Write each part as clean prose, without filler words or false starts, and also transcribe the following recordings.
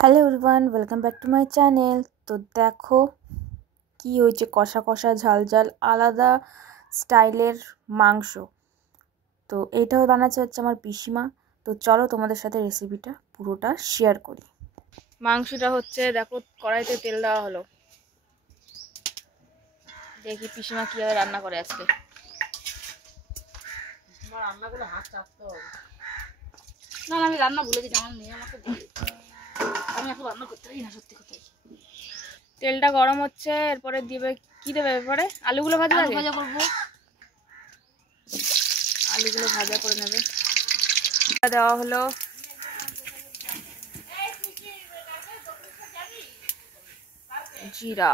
Hello everyone, welcome back to my channel. তো দেখো কি হয়েছে, কষা কষা ঝাল ঝাল আলাদা স্টাইলের মাংস। তো এইটাও বানাচ্ছে হচ্ছে আমার পিসিমা। তো চলো তোমাদের সাথে রেসিপিটা পুরোটা শেয়ার করি। মাংসটা হচ্ছে দেখো কড়াইতে তেল দেওয়া হলো, দেখি পিসিমা কীভাবে রান্না করে আজকে। রান্নাগুলো হাত চাপতে হবে না, আমি রান্না ভুলে গেছি, আমার মেয়ে আমাকে আমি এখন রান্না করতে পারি না সত্যি কথাই। তেলটা গরম হচ্ছে, এরপরে দিবে কি দেবে? এরপরে আলুগুলো ভাজা করবো, আলুগুলো ভাজা করে নেবে। দেওয়া হলো জিরা,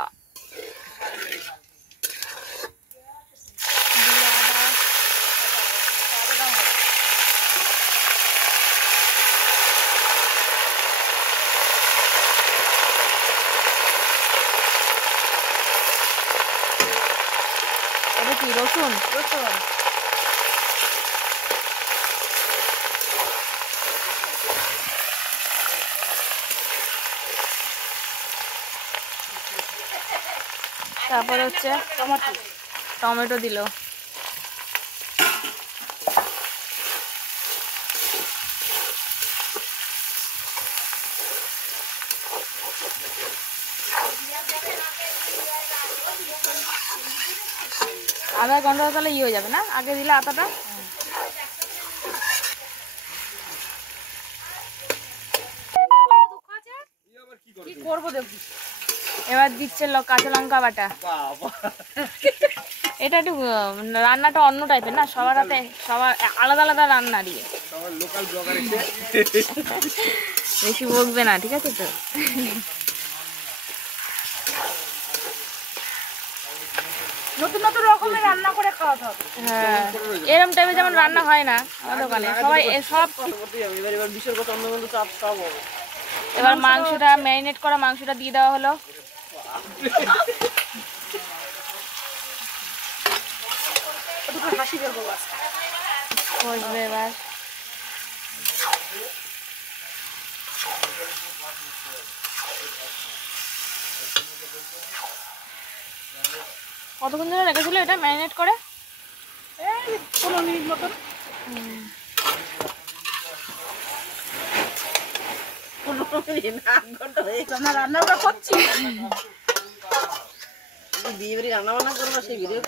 এটা কি রসুন রসুন তারপরে হচ্ছে টমেটো দিল, আদা গন্ধ তাহলে হয়ে যাবে না? আগে দিলে আদাটা। কি করবো দেখি। এবার দিচ্ছে কাঁচা লঙ্কা বাটা। এটা একটু রান্নাটা অন্য টাইপের না, সবার হাতে সবার আলাদা আলাদা রান্না দিয়ে বেশি বকবে না, ঠিক আছে? তো নতুন নতুন রকমের রান্না করে খাওয়াতে হবে। হ্যাঁ, এরকম টাইপের যেমন রান্না হয় না আমার দোকানে সবাই সব। এবার মাংসটা ম্যারিনেট করা মাংসটা দিয়ে দেওয়া হলো। কষবে এবার। কতক্ষণ ধরে রেখেছিল এটা ম্যারিনেট করে? 15 মিনিট মতন। রান্নাটা করছি, বিয়ে বাড়ি রান্না বান্না করবো সেই ভিডিও।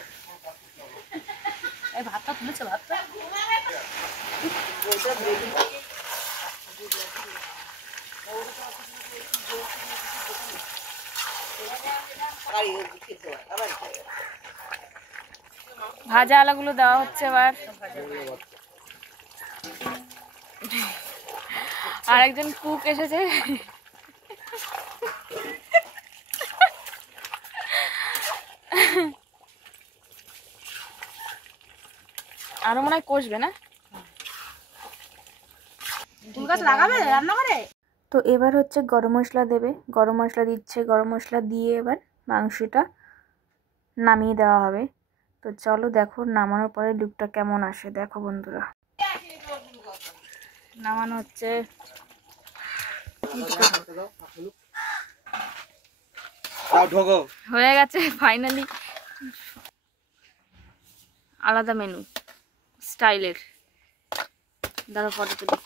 এই ভাতটা তুলেছে, ভাতটা ভাজা আলাগুলো দেওয়া হচ্ছে এবার। আর একজন কুক এসেছে, আরো মনে হয় কষবে না? তো এবার হচ্ছে গরম মশলা দেবে, গরম মশলা দিচ্ছে, গরম মশলা দিয়ে এবার মাংসটা নামিয়ে দেওয়া হবে। তো চলো দেখো নামানোর পরে লুকটা কেমন আসে। দেখো বন্ধুরা, নামানো হচ্ছে, হয়ে গেছে ফাইনালি আলাদা মেনু স্টাইলের। দেখো ফটো তুলি।